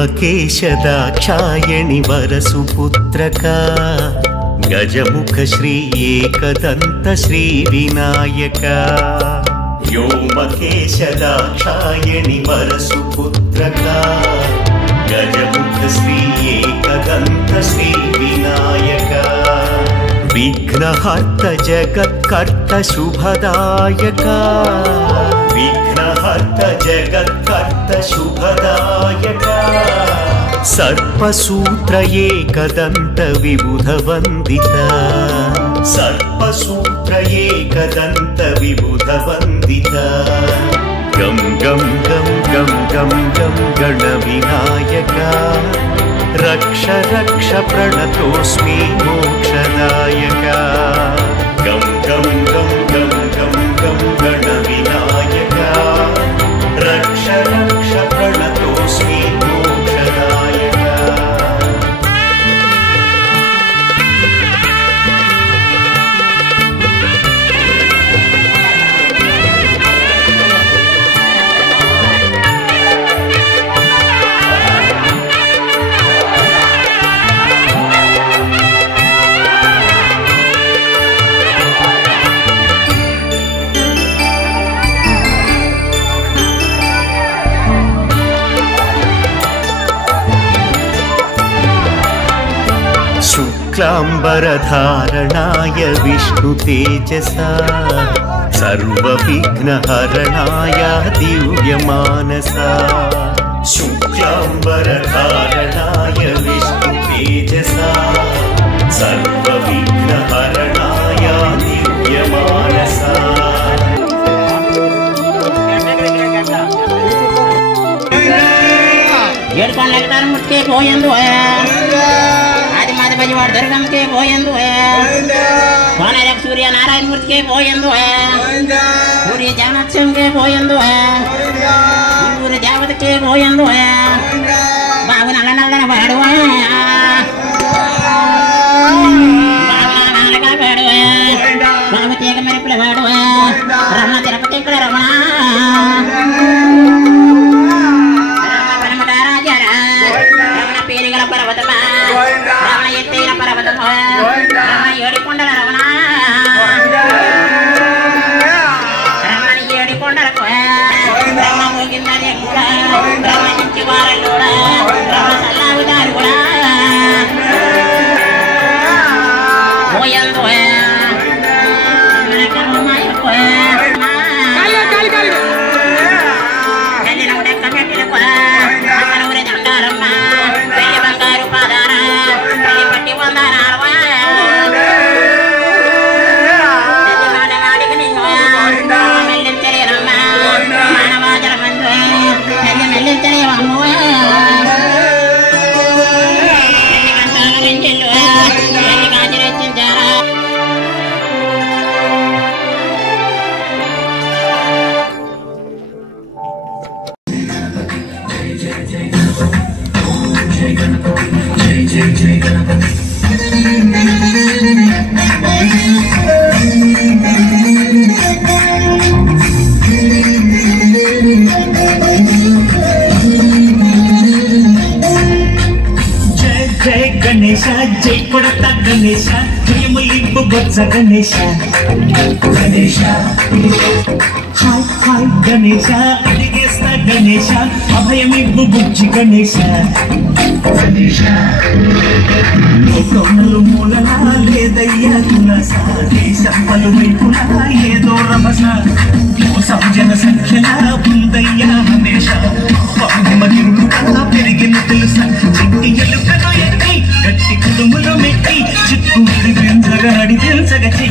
व्योमकेशदाक्षायणि वरसुपुत्रका गजमुख श्री एकदंत श्री विनायका व्योमकेशदाक्षायणि वरसुपुत्रका गजमुख श्री एकदंत श्री विनायका विघ्नहर्त जगत्कर्त शुभदायका विघ्नहर्त जगत्कर्त शुभदायका सर्पसूत्र एकदंत विबुधवंदिता सर्पसूत्र एकदंत विबुधवंदिता गम गम गम गम गम गम गणविनायका रक्ष रक्ष प्रणतोऽस्मि मोक्षदायका गम गम गम गम गम गम गणविनायका रक्ष रक्ष प्रणतोऽस्मि मोक्षदायका शुक्लांबरधारणाय विष्णु तेजसा सर्वविघ्नहरणाय दिव्यमानसा शुक्लांबरधारणाय विष्णु तेजसा सर्वविघ्नहरणाय दिव्यमानसा येडकोन लगतार मुझके कोयंदु है बजवाड़ दरगम के बोयंदु है वानरक सूर्य नारायण मूर्ति के बोयंदु है सूर्य जामक्षम के बोयंदु है सूर्य जावत के बोयंदु है बाबू नल्ला नल्ला बाड़ू है बाबू नल्ला का बाड़ू है बाबू तेग मेरे पे बाड़ू है रमना तेरा पते कर रमना रमना राजा रमना पेरी गला पर्वत में ఏడికొండల రమణ రమణ ఏడికొండలకు రమ మోగిందని కూడా రమ ఇంటి వారలు కూడా రమ సల్లాగుతారు కూడా పోయందు जय पड़ता गणेश जयमुलिब्बु बच्च गणेश गणेश हाय हाय गणेश अडिगेस्ता गणेश अभयमिब्बु बुज्जि गणेश गणेश लोकमलु मूलना लेदయ్యా తులస దేశం పలువైపున ఏదో రభస మోసం జన సంఖ్యల ఉందయ్యా హమేష బహుమతిరుడుగా పెరిగిన తెలుసా చిట్టి ఎలుకను ఎక్కి గట్టి కుడుములు మెట్టి చిక్కుడి పెంచగాడి తెలుసగచి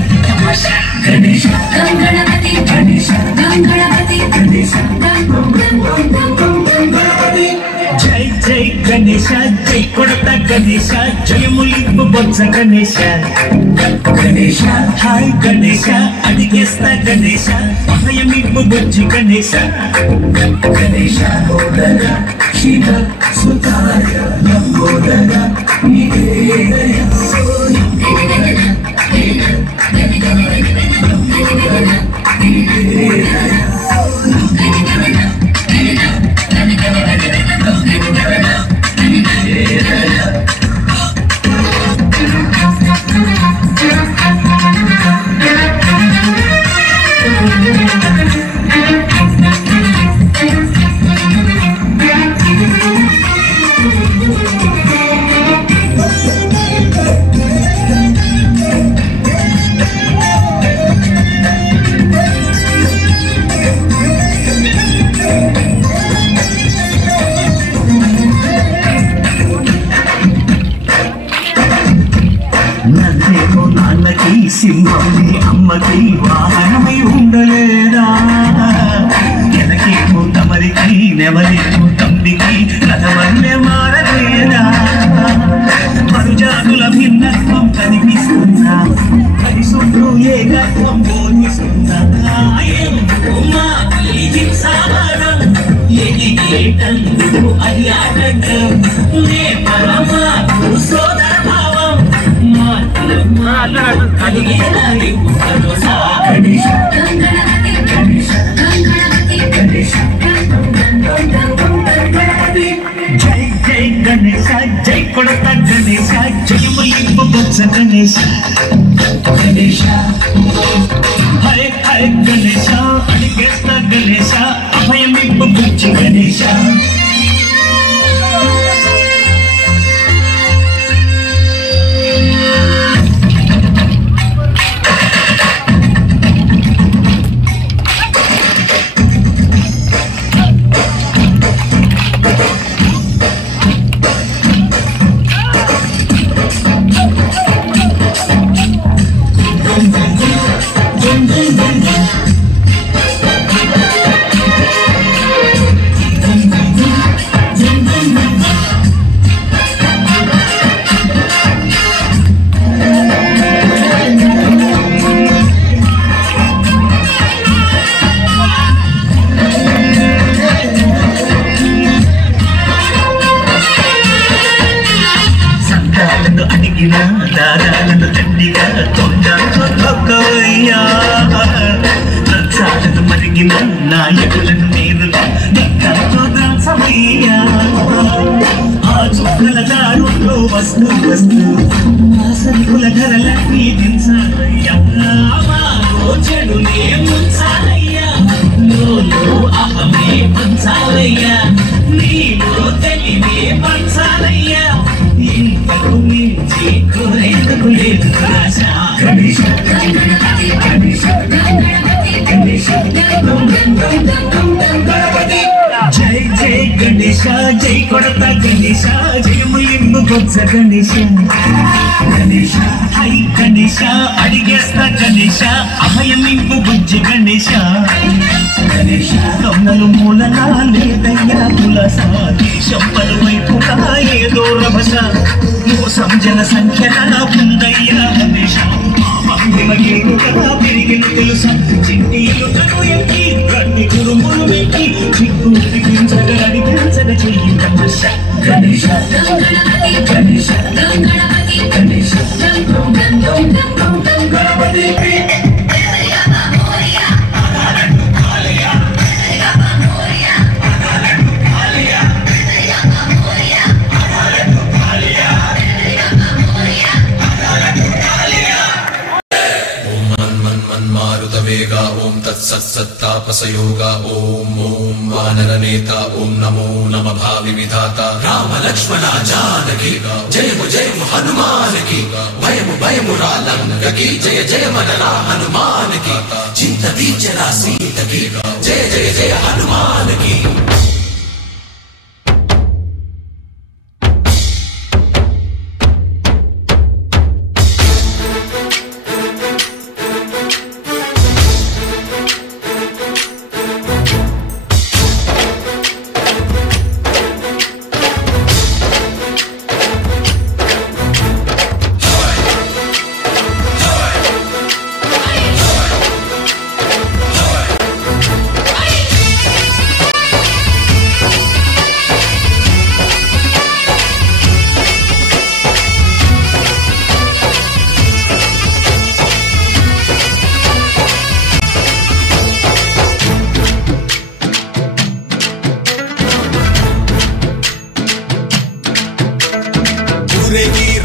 గణేశ గణపతి గణేశ గణపతి గణేశ గణపతి జై జై గణేశ జై కొడతా గణేశ జయములిబ్బు బొత్స గణేశ గణేశ హాయ్ గణేశ అడిగేస్తా గణేశ అభయమిబ్బు బొజ్జి గణేశ గణేశ ఓదర శివ సుతాయ లంబోదర నివేదయ ఎనకేమో నాన్నకి సింహమై అమ్మకి వాహనమై ఉండలేదా ఎనకేమో తమరికి నెవరేమో తండ్రికి రథవల్లే మారలేదా మరుజాతుల భిన్నత్వం కనిపిస్తుందా కలిసుంటూ ఏకత్వం బోధిస్తుందా అది ఆటంకం నే పరమాత్మ సోదర భావం కలిగేలా గణేశ జై జై గణేశ జై కొడత గణేశ జయములింపు బొత్స గణేశ గణేశ హరే హరే గణేశ అడిగేస్తా గణేశ అభయమింపు బుజ్జి గణేశ దారాలను తండ్రిగా తొక్కవయ్యా రక్షాలను మరిగిన నాయకులను నేరుగా సమయ్యా ఆ చుక్కల దారుల్లో వస్తూ వస్తూ ఆ సరుకుల ధరలన్నీ దించాలయ్యా చెడునే ముంచాలయ్యా లోలో అహమే పంచాలయ్యా నీలో తెలివే పంచాలయ్యా ఇంతకు మించి కోరేందుకు లేదు ఆశ గణేశ జై జై గణేశ జై కొడత గణేశ జయములింపు బొత్స గణేశ గణేశ హై గణేశ అడిగేస్తా గణేశ అభయమింపు బుజ్జి గణేశ గణేశ కమ్మలు మూలనా లేదయ్యా పులస దేశం పలువైపుగా ఏదో రభస మోసం జన సంఖ్యన ఉందయ్యా గణేశ పెరిగిన తెలుసా చింటీలు ఎక్కి గడ్డి కురుములు ఎక్కి చిక్కు పెంచగలడి పెంచగ చెయ్యి గణేశ గణేశ గణేశ గణేశ గణపతి वेगा ओम तत्सत्तापसयोगा ओम ओम वानरनेता ओम नमो नमः भावि विधाता राम लक्ष्मण जानकी जय हनुमान की भयमु रालंक की जय मनरा हनुमान की चिंत बीचरा सीत की जय हनुमान की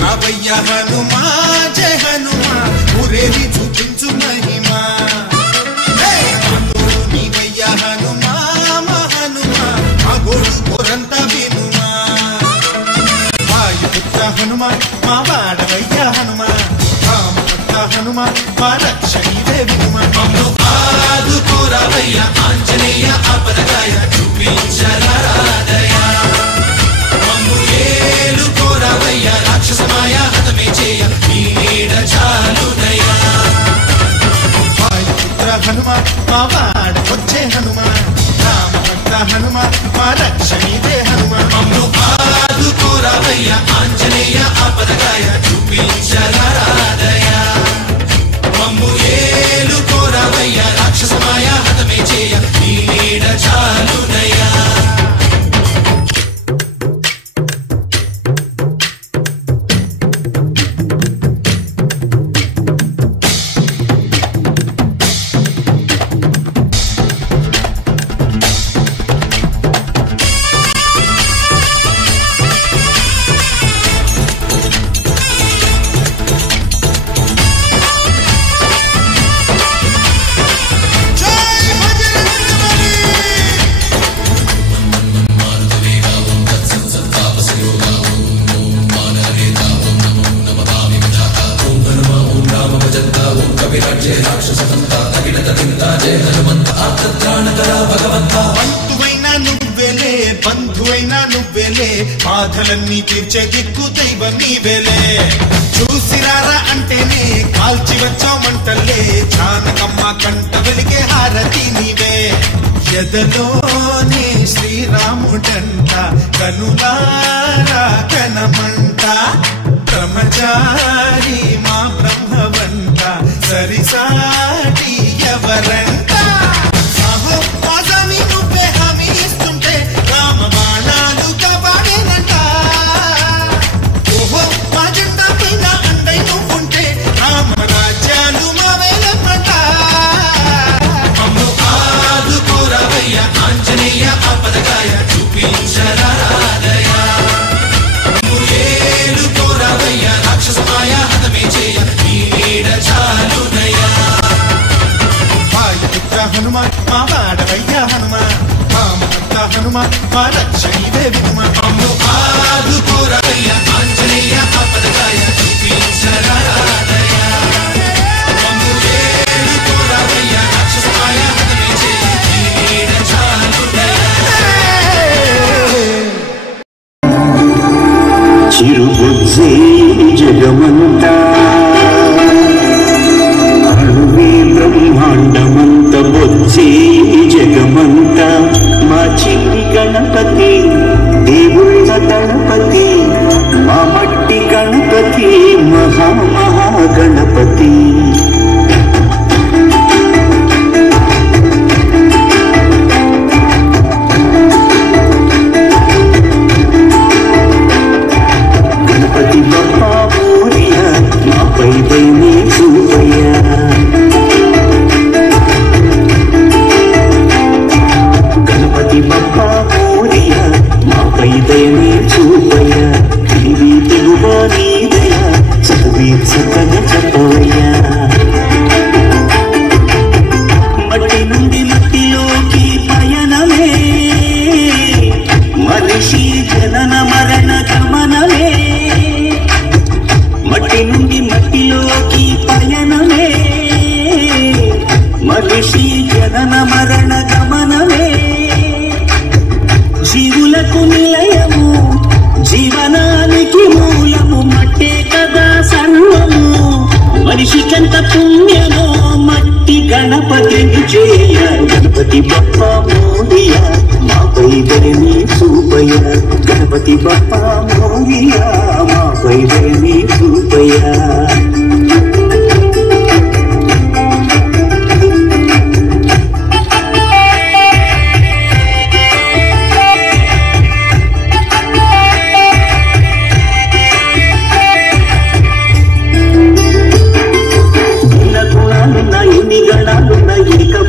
రావయ్య హనుమా జయ హనుమా ఊరేగి చూపించు మహిమా నీవయ్య హనుమా మా హనుమా మా గోడు కోరంతా వినుమా వాయుపుత్ర హనుమా మా వాడవయ్య హనుమా రామపుత్ర హనుమా మా రక్షణీవే వినుమా మమ్ము ఆదుకోరావయ్య ఆంజనేయ అపరగాయ చూపించరాదయ రాక్షసమాయ హతమే చేయ నీ నీడ జయ రాక్షసంతా తగినదంతా జయ హనుమంత ఆర్తత్రాణకర భగవంత బంధువైనా నువ్వేలే బంధువైనా నువ్వేలే బాధలన్నీ తీర్చే దిక్కు దైవం నీవేలే చూసిరారా అంటేనే కాల్చి వచ్చామంటలే జానకమ్మ కంట వెలిగే హారతి నీవే ఎదలోనే శ్రీరాముడంట కనులారా కనమంట బ్రహ్మచారి మా బ్రహ్మవంట సరిసాటి ఎవరంట హనుమాన్ మా వాడవయ్యా హనుమాన్ మా మహత్త హనుమాన్ మా రక్షణివే వినుమాన్ అమ్ము ఆదుకోరవయ్య ఆంజనేయ ఆపదగాయ చూపించరాదయ అమ్ము ఏడుకోరవయ్య రాక్షసమాయ హతమే చేయ నీడ చాలుదయ చిరుబుజ్జే జగమంతా బ్రహ్మాండమంత బొచ్చే జగమంత మా చిన్ని గణపతి దేవుళ్ళ గణపతి మా మట్టి గణపతి మహామహాగణపతి గణపతి బప్పా మోరియా మాపై దయనే చూపయ్యా బప్పా మోరియా మాపై దయనే చూపయ్యా నీవి తెలువా నీదయా చదివి చక్కగా చెప్పవయ్యా మట్టి నుండి మట్టిలోకి పయనమే మనిషి జనన మరణ గమనమే మట్టి నుండి మట్టిలోకి పయనమే మనిషి జనన మరణ గమనమే జీవులకు నిలయము జీవనానికి మూలము మట్టే కదా సర్వము మనిషికంత పుణ్యమో మట్టి గణపతిని చేయ గణపతి బప్పా మోరియా మాపై దయని చూపయ్య గణపతి బప్పా మోరియా మాపై దయని చూపయ్యా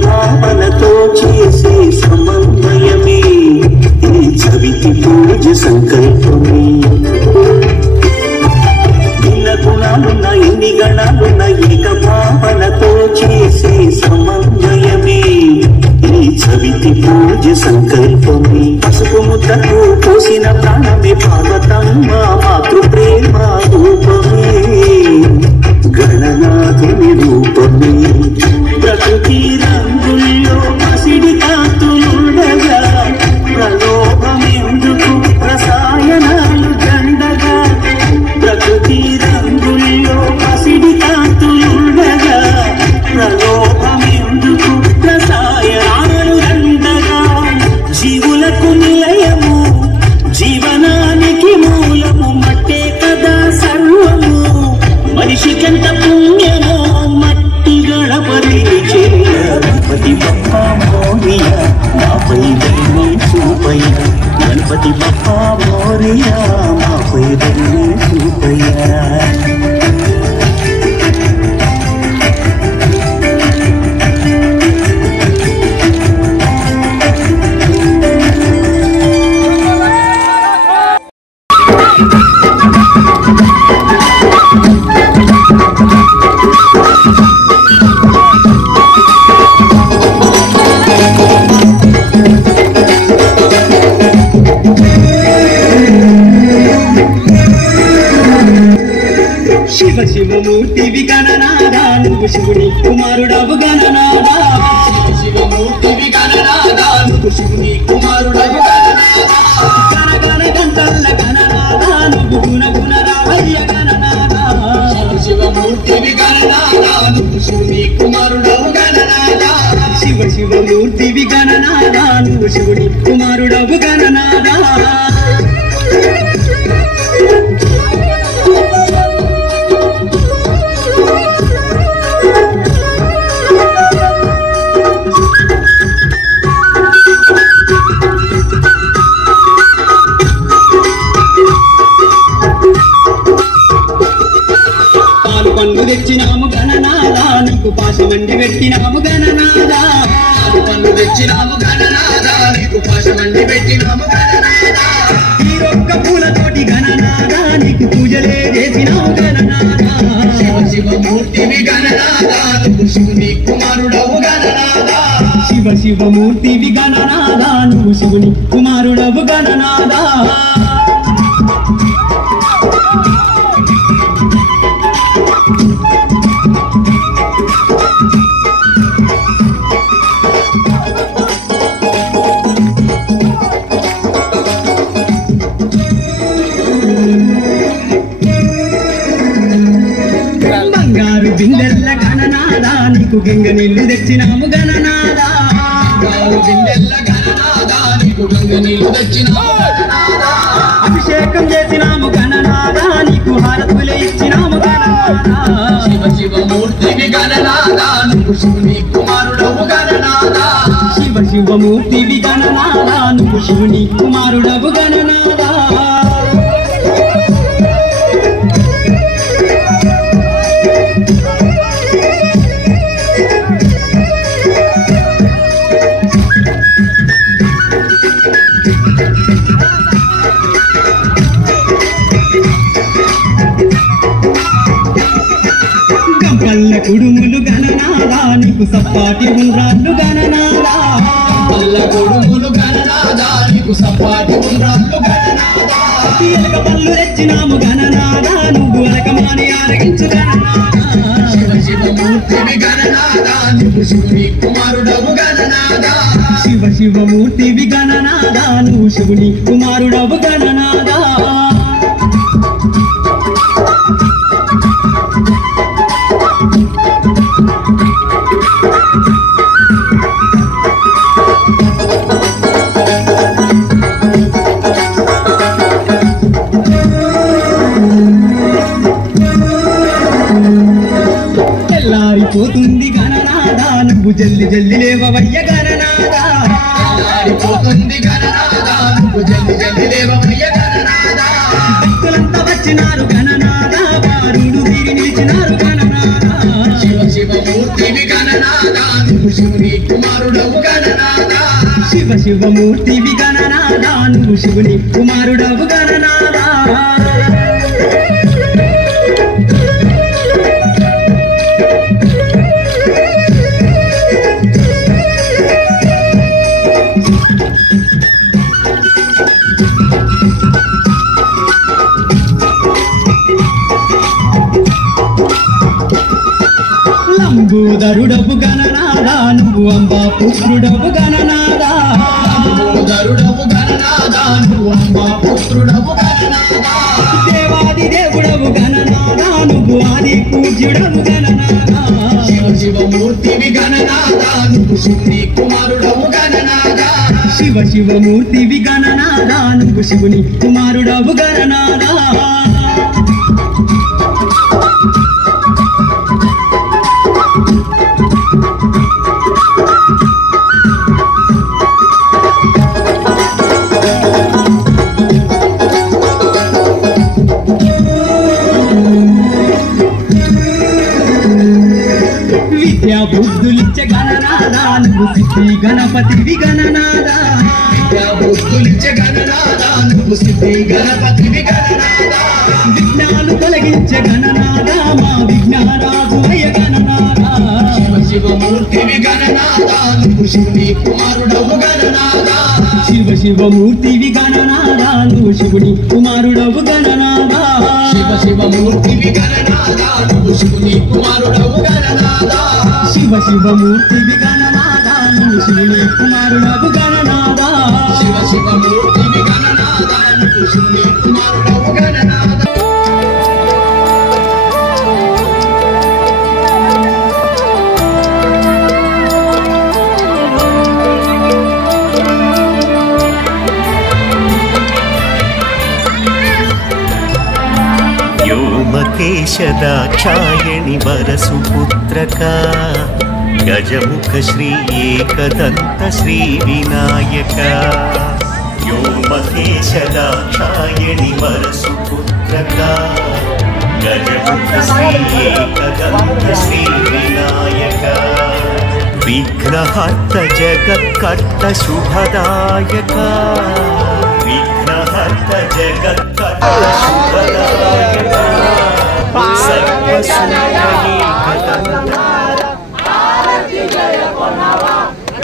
భావనతో చేసే సమన్వయమే ఈ చవితి పూజ సంకల్పమే భిన్న గుణాలున్న ఎన్ని గణాలున్న ఏక భావనతో చేసే సమన్వయమే ఈ చవితి పూజ సంకల్పమే పసుపు ముద్దకు పోసిన ప్రాణమే పార్వతమ్మ మాతృ ప్రేమ రూపమే గణనాథుని రూపమే ప్రకృతి రంగుల్లో పసిడి కాంతులుండగా ప్రలోభమెందుకు రసాయనాలు దండగా ప్రకృతి రంగుల్లో పసిడి కాంతులుండగా ప్రలోభమెందుకు రసాయనాలు దండగా జీవులకు నిలయము నువ్వు శివుని కుమారుడవు గణనాదా శివమూర్తివి గణనాదా నువ్వు శివుని కుమారుడవు గణనాదా గణ గణ గంటల్ల గణనాదా నువ్వు గుణ గుణ రావయ్య గణనాదా శివమూర్తివి గణనాదా నువ్వు శివుని కుమారుడవు గణనాదా శివమూర్తివి గణనాదా నువ్వు శివుని కుమారుడవు గణనాదా పన్ను తెచ్చినాము గణనాదా నీకు పాశమండి పెట్టినాము గణనాదా పన్ను తెచ్చినాము గణనాదా నీకు పాశమండి పెట్టినాము గణనాదా ఈ ఒక్క పూలతోటి గణనాదా నీకు పూజలే చేసినాము గణనాదా శివమూర్తివి గణనాదా నువ్వు శివుని కుమారుడవు గణనాదా శివమూర్తివి గణనాదా నువ్వు శివుని కుమారుడవు గణనాదా బంగారు బిందెల్ల గణనాదా నీకు గంగ నీళ్లు తెచ్చినాము గణనాదా బంగారు బిందెల్ల గణనాదా నీకు గంగ నీళ్లు తెచ్చినాము గణనాదా అభిషేకం చేసినాము గణనాదా నీకు హారతులే ఇచ్చినాము గణనాదా శివమూర్తివి గణనాదా నువ్వు శివుని కుమారుడవు గణనాదా శివమూర్తివి గణనాదా నువ్వు శివుని కుమారుడవు గణనాదా గంపల్ల కుడుములు గణనాదా నీకు సప్పాటి ఉండ్రాళ్ళు గణనాదా గంపల్ల కుడుములు గణనాదా నీకు సప్పాటి ఉండ్రాళ్ళు గణనాదా ఎలక పళ్ళు తెచ్చినాము గణనాదా నువ్వు అరకమాని ఆరగించు గణనాదా శివమూర్తివి గణనాదా నువ్వు శివుని కుమారుడవు గణనాదా శివమూర్తివి గణనాదా నువ్వు శివుని కుమారుడవు గణనాదా తెల్లారిపోతుంది గణనాదా నువ్వు జల్లి జల్లి లేవవయ్య గణనాదా తెల్లారిపోతుంది గణనాదా నువ్వు జల్లి జల్లి లేవవయ్య గణనాదా భక్తులంతా వచ్చినారు గణనాదా వారుడు తీరి నిలిచినారు గణనాదా శివమూర్తివి గణనాదా నువ్వు శివుని కుమారుడవు గణనాదా శివమూర్తివి గణనాదా నువ్వు శివుని కుమారుడవు గణనాదా లంబోదరుడవు గణనాదా నువ్వు అంబా పుత్రుడవు గణనాదా లంబోదరుడవు గణనాదా నువ్వు అంబా పుత్రుడవు గణనాదా దేవాది దేవుడవు గణనాదా నువ్వు ఆది పూజ్యుడవు గణనాదా శివమూర్తివి గణనాదా నువ్వు శివుని కుమారుడవు గణనాదా శివ శివమూర్తివి గణనాదా నువ్వు శివుని కుమారుడవు గణనాదా. విద్యా బుద్ధులిచ్చ గణనాదా నువ్వు సిద్ధి గణపతివి గణనాదా. విద్యా బుద్ధులిచ్చ గణనాదా నువ్వు సిద్ధి గణపతివి గణనాదా. విఘ్నాలు తొలగించే గణనాదా మా విఘ్నరాజు అయ్య గణనాదా. శివమూర్తివి గణనాదా నువ్వు శివుని కుమారుడవు గణనాదా. శివమూర్తివి గణనాదా నువ్వు శివుని కుమారుడవు గణనాదా. శివ శివమూర్తివి గణనాదా నువ్వు శివుని కుమారుడవు గణనాదా శివ శివమూర్తివి గణనాదా నువ్వు శివుని కుమారుడవు గణనాదా శివ శివమూర్తివి గణనాదా నువ్వు శివుని కుమారుడవు గణనాదా व्योमकेशदाक्षायणि वरसुपुत्रका गजमुख श्री एकदन्त श्री विनायक व्योमकेशदाक्षायणि वरसुपुत्रका गजमुख श्री एकदन्त श्री विनायक विघ्नहर्त जगत्कर्त शुभदायक विघ्नहर्त जगत्कर्त शुभदायक सर्वसुन्दरीकदन्त आरति जय कोनवा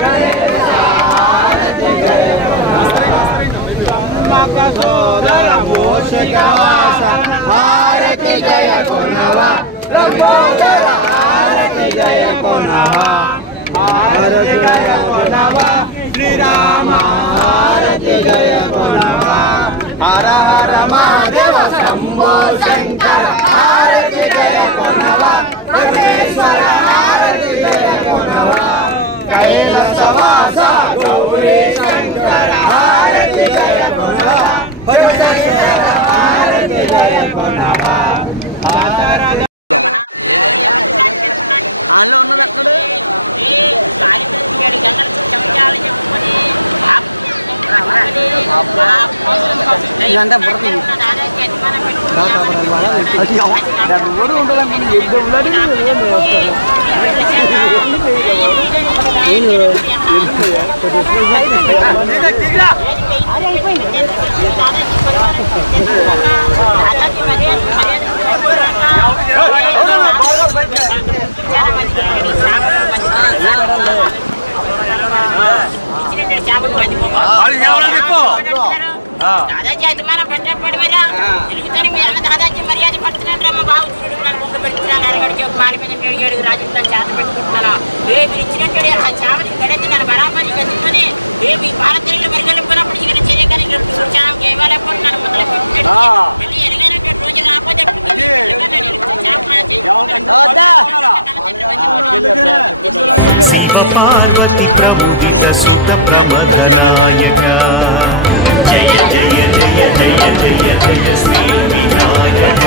गणेश आरति जय कोनवा सोदर मोषिकवास आरति जय कोनवा लंबोदर आरति जय कोनवा आरति जय कोनवा श्री राम आरति जय कोनवा हर हर महादेव शंभो शंकर आरति जय कोनवा परमेश्वर आरति जय कोनवा कैलासवास गौरी शंकर आरति जय कोनवा भोजनेश्वर आरति जय कोनवा शिव पार्वती प्रमुदित सुत प्रमथनायक जय जय जय जय जय जय श्री विनायक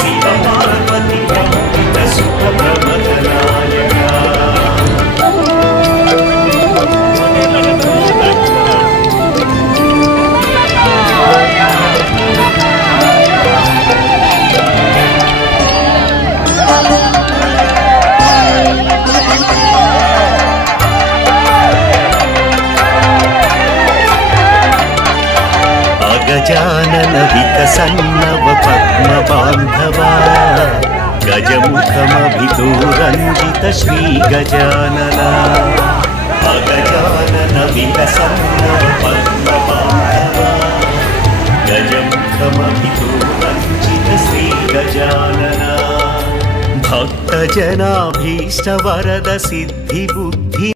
शिव पार्वती प्रमुदित सुत प्रमथनायक गजानन विकसन्नव पद्मबान्धवा गजमुखमभिदूरञ्जित श्री गजानना गजानन विकसन्नव पद्मबान्धवा गजमुखमभिदूरञ्जित श्री गजानना भक्तजनाभीष्टवरद सिद्धि बुद्धि